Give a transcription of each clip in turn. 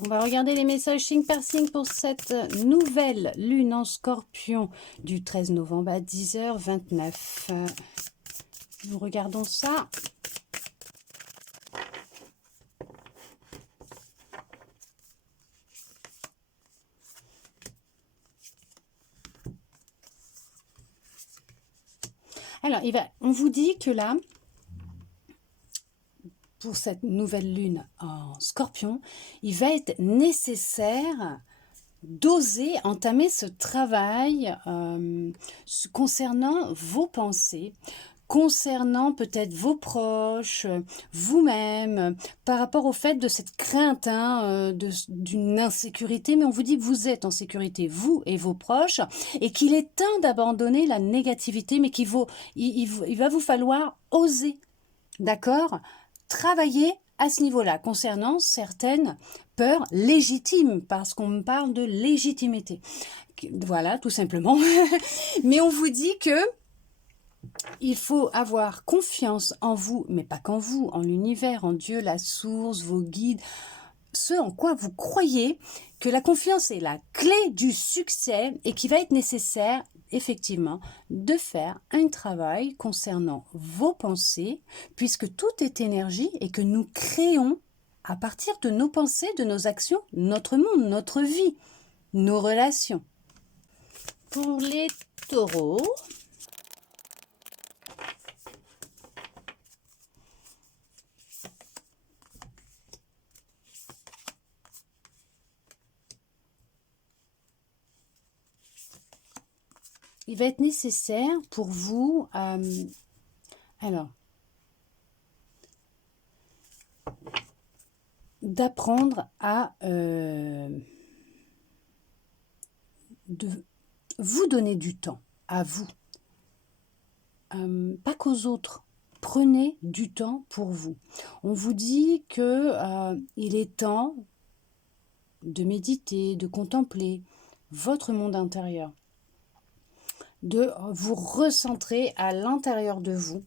On va regarder les messages signe par signe pour cette nouvelle lune en scorpion du 13 novembre à 10h29. Nous regardons ça. Alors, on vous dit que là, pour cette nouvelle lune en scorpion, il va être nécessaire d'oser entamer ce travail concernant vos pensées, concernant peut-être vos proches, vous-même, par rapport au fait de cette crainte d'une insécurité, mais on vous dit que vous êtes en sécurité, vous et vos proches, et qu'il est temps d'abandonner la négativité, mais il va vous falloir oser, d'accord ? Travailler à ce niveau-là, concernant certaines peurs légitimes, parce qu'on me parle de légitimité. Voilà, tout simplement. Mais on vous dit que il faut avoir confiance en vous, mais pas qu'en vous, en l'univers, en Dieu, la source, vos guides, ce en quoi vous croyez, que la confiance est la clé du succès et qu'il va être nécessaire effectivement de faire un travail concernant vos pensées, puisque tout est énergie et que nous créons à partir de nos pensées, de nos actions, notre monde, notre vie, nos relations. Pour les taureaux, il va être nécessaire pour vous, d'apprendre à de vous donner du temps à vous, pas qu'aux autres. Prenez du temps pour vous. On vous dit que il est temps de méditer, de contempler votre monde intérieur, de vous recentrer à l'intérieur de vous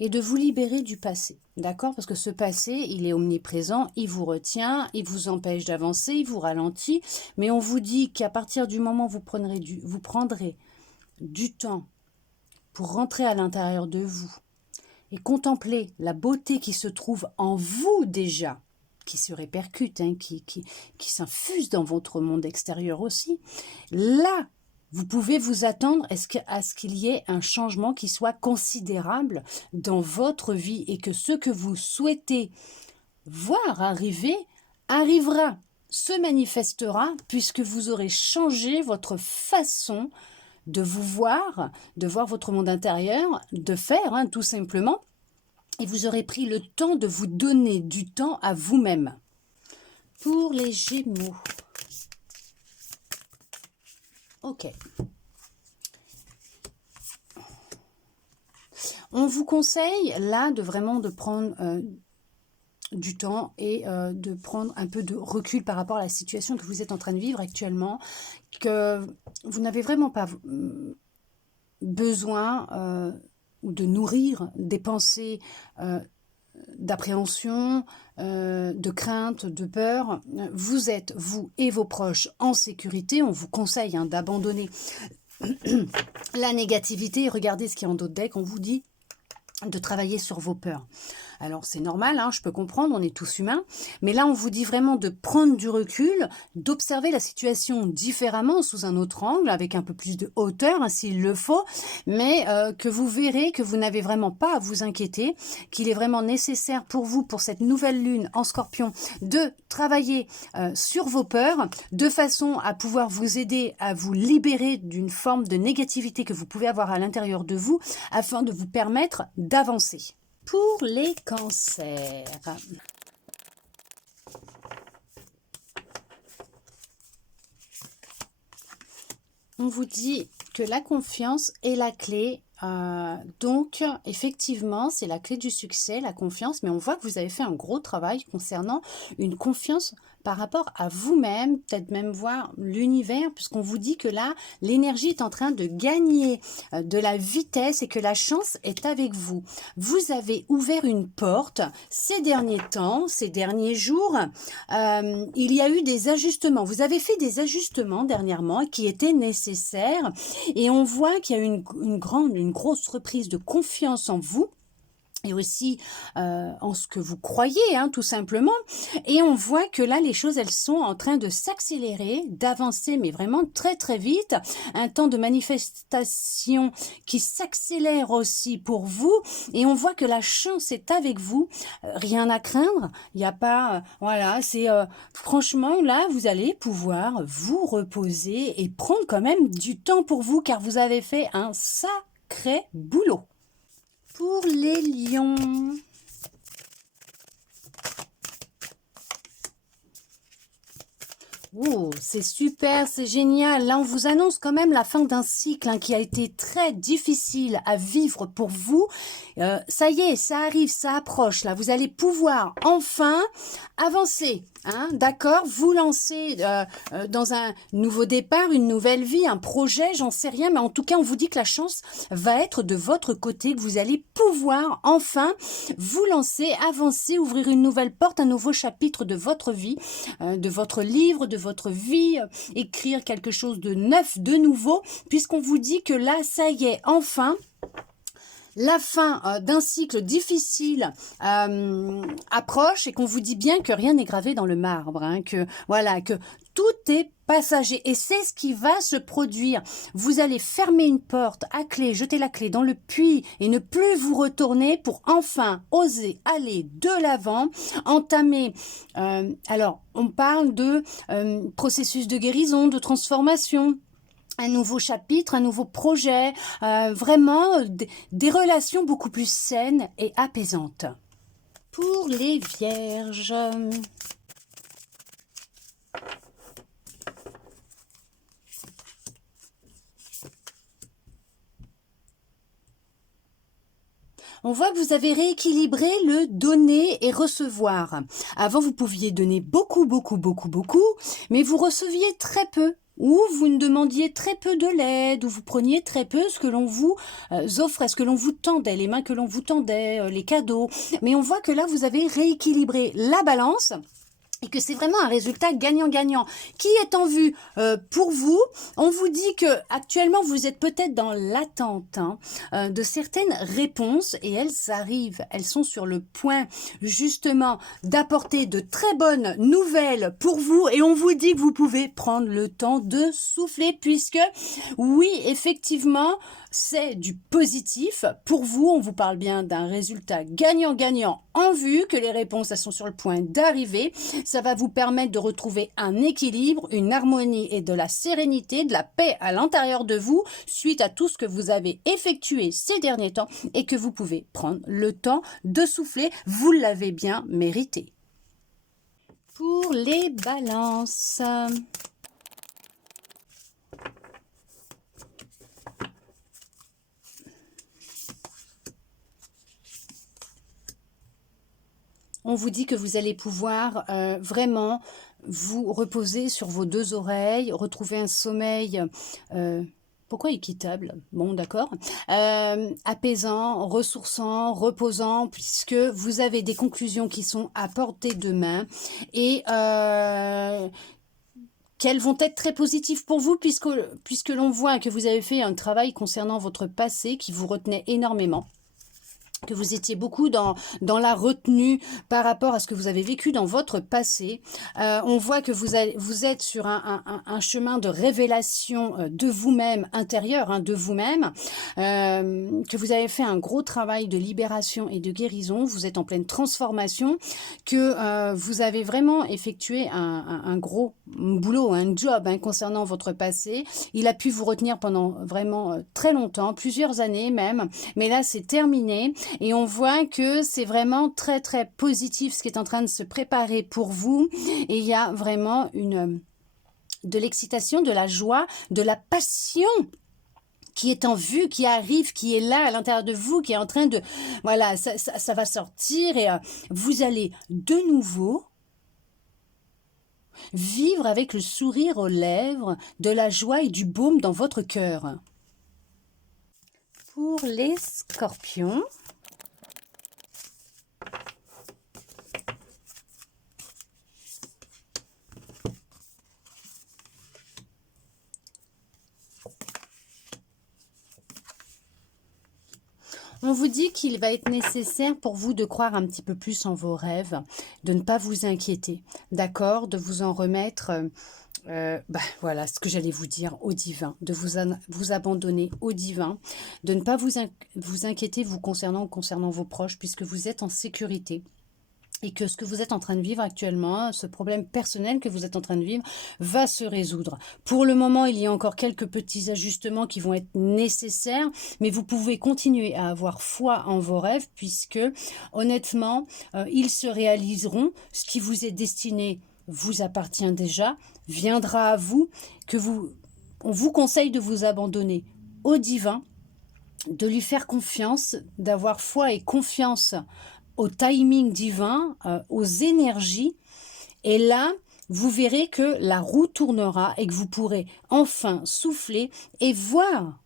et de vous libérer du passé, d'accord? Parce que ce passé, il est omniprésent, il vous retient, il vous empêche d'avancer, il vous ralentit, mais on vous dit qu'à partir du moment où vous prendrez du temps pour rentrer à l'intérieur de vous et contempler la beauté qui se trouve en vous déjà, qui se répercute, qui s'infuse dans votre monde extérieur aussi, là, vous pouvez vous attendre à ce qu'il y ait un changement qui soit considérable dans votre vie et que ce que vous souhaitez voir arriver, arrivera, se manifestera puisque vous aurez changé votre façon de vous voir, de voir votre monde intérieur, de faire, tout simplement. Et vous aurez pris le temps de vous donner du temps à vous-même. Pour les Gémeaux. Ok. On vous conseille là de prendre du temps et de prendre un peu de recul par rapport à la situation que vous êtes en train de vivre actuellement, que vous n'avez vraiment pas besoin de nourrir des pensées d'appréhension, de crainte, de peur. Vous êtes, vous et vos proches, en sécurité. On vous conseille d'abandonner la négativité. Regardez ce qu'il y a en d'autres decks. On vous dit de travailler sur vos peurs. Alors c'est normal, je peux comprendre, on est tous humains, mais là on vous dit vraiment de prendre du recul, d'observer la situation différemment, sous un autre angle, avec un peu plus de hauteur, s'il le faut, mais que vous verrez que vous n'avez vraiment pas à vous inquiéter, qu'il est vraiment nécessaire pour vous, pour cette nouvelle lune en Scorpion, de travailler sur vos peurs, de façon à pouvoir vous aider à vous libérer d'une forme de négativité que vous pouvez avoir à l'intérieur de vous, afin de vous permettre d'avancer. Pour les cancers, on vous dit que la confiance est la clé. Donc, effectivement, c'est la clé du succès, la confiance. Mais on voit que vous avez fait un gros travail concernant une confiance par rapport à vous-même, peut-être même voir l'univers, puisqu'on vous dit que là, l'énergie est en train de gagner de la vitesse et que la chance est avec vous. Vous avez ouvert une porte ces derniers temps, ces derniers jours. Il y a eu des ajustements. Vous avez fait des ajustements dernièrement qui étaient nécessaires et on voit qu'il y a une grosse reprise de confiance en vous. Et aussi en ce que vous croyez, hein, tout simplement. Et on voit que là, les choses, elles sont en train de s'accélérer, d'avancer, mais vraiment très, très vite. Un temps de manifestation qui s'accélère aussi pour vous. Et on voit que la chance est avec vous. Rien à craindre. Il n'y a pas... voilà, c'est... franchement, là, vous allez pouvoir vous reposer et prendre quand même du temps pour vous, car vous avez fait un sacré boulot. Pour les lions, oh, c'est super, c'est génial. Là, on vous annonce quand même la fin d'un cycle hein, qui a été très difficile à vivre pour vous. Ça y est, ça arrive, ça approche. Là, vous allez pouvoir enfin avancer. Hein, d'accord, vous lancez dans un nouveau départ, une nouvelle vie, un projet, j'en sais rien, mais en tout cas, on vous dit que la chance va être de votre côté, que vous allez pouvoir enfin vous lancer, avancer, ouvrir une nouvelle porte, un nouveau chapitre de votre vie, de votre livre, de votre vie, écrire quelque chose de neuf, de nouveau, puisqu'on vous dit que là, ça y est, enfin... La fin d'un cycle difficile approche et qu'on vous dit bien que rien n'est gravé dans le marbre, hein, que voilà, que tout est passager et c'est ce qui va se produire. Vous allez fermer une porte à clé, jeter la clé dans le puits et ne plus vous retourner pour enfin oser aller de l'avant, entamer. Alors, on parle de processus de guérison, de transformation. Un nouveau chapitre, un nouveau projet, vraiment des relations beaucoup plus saines et apaisantes. Pour les vierges, on voit que vous avez rééquilibré le donner et recevoir. Avant, vous pouviez donner beaucoup, mais vous receviez très peu. Ou vous ne demandiez très peu de l'aide, ou vous preniez très peu ce que l'on vous offrait, ce que l'on vous tendait, les mains que l'on vous tendait, les cadeaux. Mais on voit que là, vous avez rééquilibré la balance. Et que c'est vraiment un résultat gagnant-gagnant qui est en vue pour vous. On vous dit que actuellement vous êtes peut-être dans l'attente de certaines réponses et elles arrivent. Elles sont sur le point justement d'apporter de très bonnes nouvelles pour vous et on vous dit que vous pouvez prendre le temps de souffler puisque oui, effectivement, c'est du positif. Pour vous, on vous parle bien d'un résultat gagnant-gagnant en vue, que les réponses elles sont sur le point d'arriver. Ça va vous permettre de retrouver un équilibre, une harmonie et de la sérénité, de la paix à l'intérieur de vous suite à tout ce que vous avez effectué ces derniers temps et que vous pouvez prendre le temps de souffler. Vous l'avez bien mérité. Pour les balances... On vous dit que vous allez pouvoir vraiment vous reposer sur vos deux oreilles, retrouver un sommeil... pourquoi équitable? Bon, d'accord. Apaisant, ressourçant, reposant, puisque vous avez des conclusions qui sont à portée de main et qu'elles vont être très positives pour vous, puisque l'on voit que vous avez fait un travail concernant votre passé qui vous retenait énormément. Que vous étiez beaucoup dans la retenue par rapport à ce que vous avez vécu dans votre passé. On voit que vous êtes sur un chemin de révélation de vous-même, intérieur, de vous-même, que vous avez fait un gros travail de libération et de guérison, vous êtes en pleine transformation, que vous avez vraiment effectué un gros boulot, un job concernant votre passé. Il a pu vous retenir pendant vraiment très longtemps, plusieurs années même, mais là c'est terminé. Et on voit que c'est vraiment très très positif ce qui est en train de se préparer pour vous. Et il y a vraiment de l'excitation, de la joie, de la passion qui est en vue, qui arrive, qui est là à l'intérieur de vous, qui est en train de... Voilà, ça va sortir et vous allez de nouveau Vivre avec le sourire aux lèvres, de la joie et du baume dans votre cœur. Pour les scorpions, on vous dit qu'il va être nécessaire pour vous de croire un petit peu plus en vos rêves, de ne pas vous inquiéter, d'accord, de vous en remettre, voilà ce que j'allais vous dire, au divin, de vous abandonner au divin, de ne pas vous inquiéter vous concernant vos proches, puisque vous êtes en sécurité. Et que ce que vous êtes en train de vivre actuellement, ce problème personnel que vous êtes en train de vivre, va se résoudre. Pour le moment, il y a encore quelques petits ajustements qui vont être nécessaires, mais vous pouvez continuer à avoir foi en vos rêves, puisque honnêtement, ils se réaliseront. Ce qui vous est destiné vous appartient déjà, viendra à vous, on vous conseille de vous abandonner au divin, de lui faire confiance, d'avoir foi et confiance au timing divin, aux énergies. Et là, vous verrez que la roue tournera et que vous pourrez enfin souffler et voir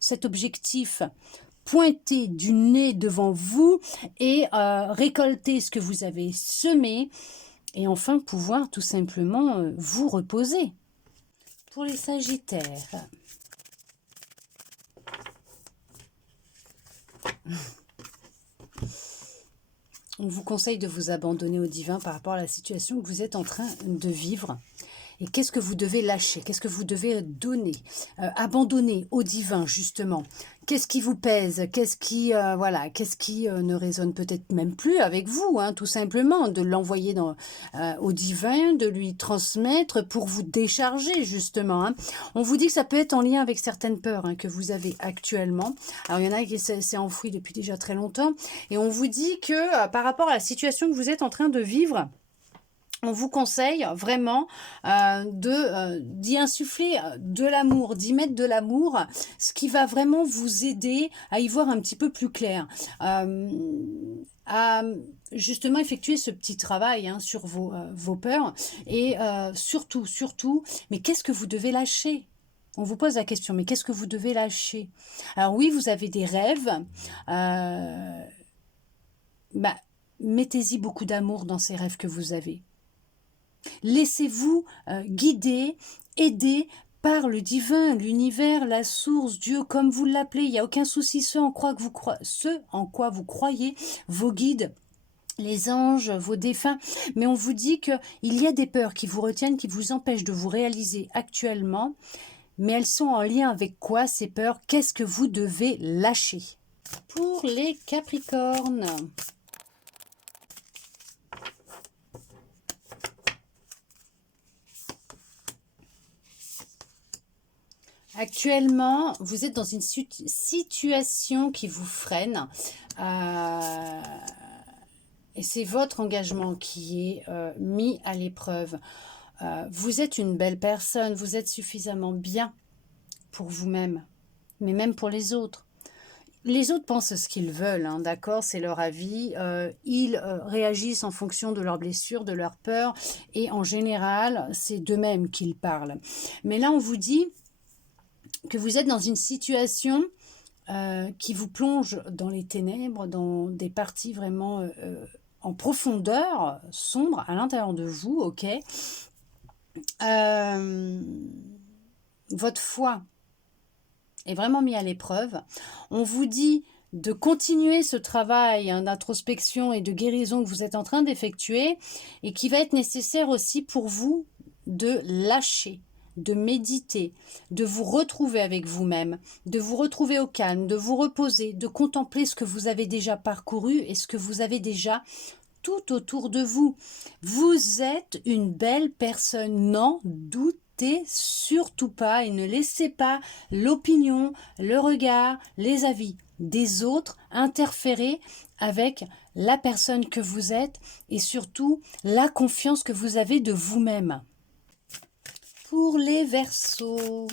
cet objectif pointer du nez devant vous et récolter ce que vous avez semé et enfin pouvoir tout simplement vous reposer. Pour les Sagittaires, on vous conseille de vous abandonner au divin par rapport à la situation que vous êtes en train de vivre. Et qu'est-ce que vous devez lâcher? Qu'est-ce que vous devez donner? Abandonner au divin, justement. Qu'est-ce qui vous pèse? Qu'est-ce qui, qu'est-ce qui ne résonne peut-être même plus avec vous, hein, tout simplement? De l'envoyer au divin, de lui transmettre pour vous décharger, justement. Hein. On vous dit que ça peut être en lien avec certaines peurs hein, que vous avez actuellement. Alors, il y en a qui s'est enfoui depuis déjà très longtemps. Et on vous dit que par rapport à la situation que vous êtes en train de vivre, on vous conseille vraiment d'y insuffler de l'amour, d'y mettre de l'amour, ce qui va vraiment vous aider à y voir un petit peu plus clair. À justement effectuer ce petit travail hein, sur vos peurs. Et surtout, mais qu'est-ce que vous devez lâcher ? On vous pose la question, mais qu'est-ce que vous devez lâcher ? Alors oui, vous avez des rêves. Mettez-y beaucoup d'amour dans ces rêves que vous avez. Laissez-vous guider, aider par le divin, l'univers, la source, Dieu, comme vous l'appelez. Il n'y a aucun souci. Ce en quoi vous croyez, vos guides, les anges, vos défunts. Mais on vous dit qu'il y a des peurs qui vous retiennent, qui vous empêchent de vous réaliser actuellement. Mais elles sont en lien avec quoi ces peurs? Qu'est-ce que vous devez lâcher? Pour les Capricornes. Actuellement, vous êtes dans une situation qui vous freine et c'est votre engagement qui est mis à l'épreuve. Vous êtes une belle personne, vous êtes suffisamment bien pour vous-même, mais même pour les autres. Les autres pensent ce qu'ils veulent, hein, d'accord, c'est leur avis. Ils réagissent en fonction de leurs blessures, de leurs peurs et en général, c'est d'eux-mêmes qu'ils parlent. Mais là, on vous dit que vous êtes dans une situation qui vous plonge dans les ténèbres, dans des parties vraiment en profondeur, sombres, à l'intérieur de vous, ok. Votre foi est vraiment mise à l'épreuve. On vous dit de continuer ce travail hein, d'introspection et de guérison que vous êtes en train d'effectuer et qui va être nécessaire aussi pour vous de lâcher, de méditer, de vous retrouver avec vous-même, de vous retrouver au calme, de vous reposer, de contempler ce que vous avez déjà parcouru et ce que vous avez déjà tout autour de vous. Vous êtes une belle personne, n'en doutez surtout pas et ne laissez pas l'opinion, le regard, les avis des autres interférer avec la personne que vous êtes et surtout la confiance que vous avez de vous-même. Pour les Verseaux.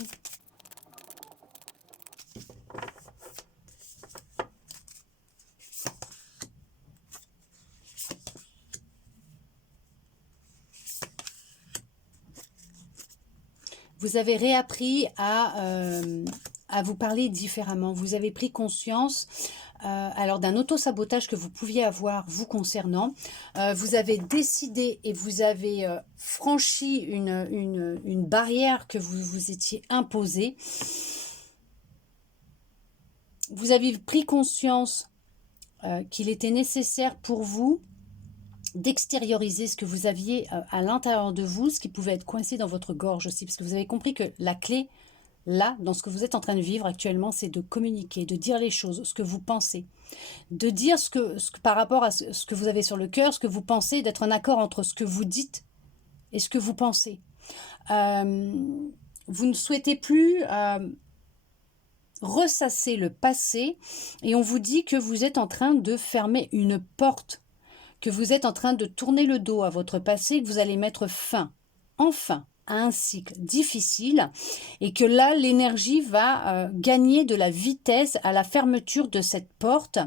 vous avez réappris à vous parler différemment. Vous avez pris conscience alors d'un auto-sabotage que vous pouviez avoir vous concernant. Vous avez décidé et vous avez franchi une barrière que vous vous étiez imposée. Vous avez pris conscience qu'il était nécessaire pour vous d'extérioriser ce que vous aviez à l'intérieur de vous, ce qui pouvait être coincé dans votre gorge aussi, parce que vous avez compris que la clé, là, dans ce que vous êtes en train de vivre actuellement, c'est de communiquer, de dire les choses, ce que vous pensez, de dire ce que par rapport à ce que vous avez sur le cœur, ce que vous pensez, d'être en accord entre ce que vous dites et ce que vous pensez. Vous ne souhaitez plus ressasser le passé et on vous dit que vous êtes en train de fermer une porte, que vous êtes en train de tourner le dos à votre passé, que vous allez mettre fin, enfin, à un cycle difficile et que là, l'énergie va gagner de la vitesse à la fermeture de cette porte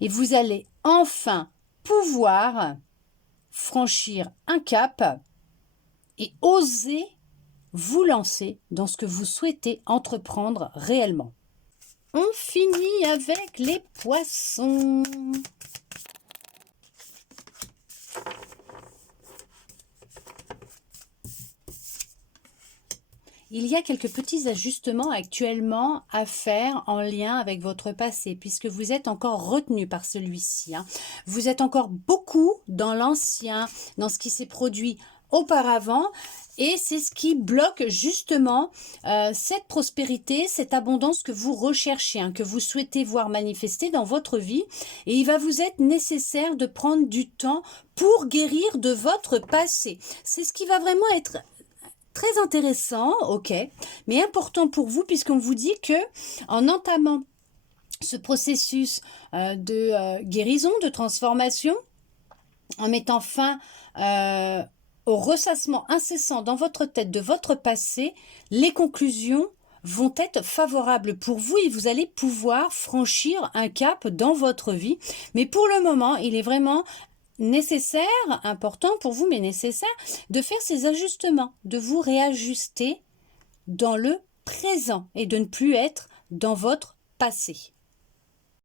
et vous allez enfin pouvoir franchir un cap et oser vous lancer dans ce que vous souhaitez entreprendre réellement. On finit avec les poissons. Il y a quelques petits ajustements actuellement à faire en lien avec votre passé, puisque vous êtes encore retenu par celui-ci. Vous êtes encore beaucoup dans l'ancien, dans ce qui s'est produit auparavant, et c'est ce qui bloque justement cette prospérité, cette abondance que vous recherchez, que vous souhaitez voir manifester dans votre vie. Et il va vous être nécessaire de prendre du temps pour guérir de votre passé. C'est ce qui va vraiment être très intéressant, ok, mais important pour vous, puisqu'on vous dit que en entamant ce processus de guérison, de transformation, en mettant fin au ressassement incessant dans votre tête de votre passé, les conclusions vont être favorables pour vous et vous allez pouvoir franchir un cap dans votre vie. Mais pour le moment, il est vraiment nécessaire, important pour vous, mais nécessaire, de faire ces ajustements, de vous réajuster dans le présent et de ne plus être dans votre passé.